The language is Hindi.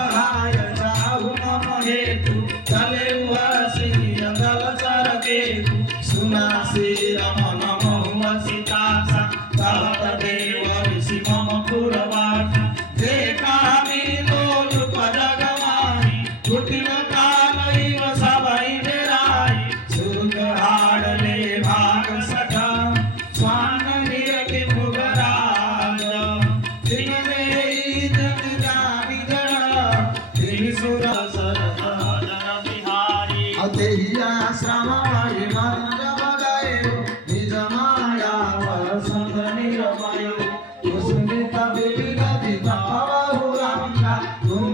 सहाय जाहु मम हेतु चले वसी अंगल चर केतु सुना श्री रमन महु सीतासा कहत देव ऋषि मम पुरवासा देखा लोल पदगमानी कुटिल कालैव सबै डेराई सुरग हाडले भाग सखा स्वान निरति मुगराज दिन देई जग जानी जड़ा दिन सुर सरदार बिहारी अतेहिया श्रमणि मंद बगायो निज माया वसंत निरमयो कुसुमित विविध दिता बहुरंगा तुम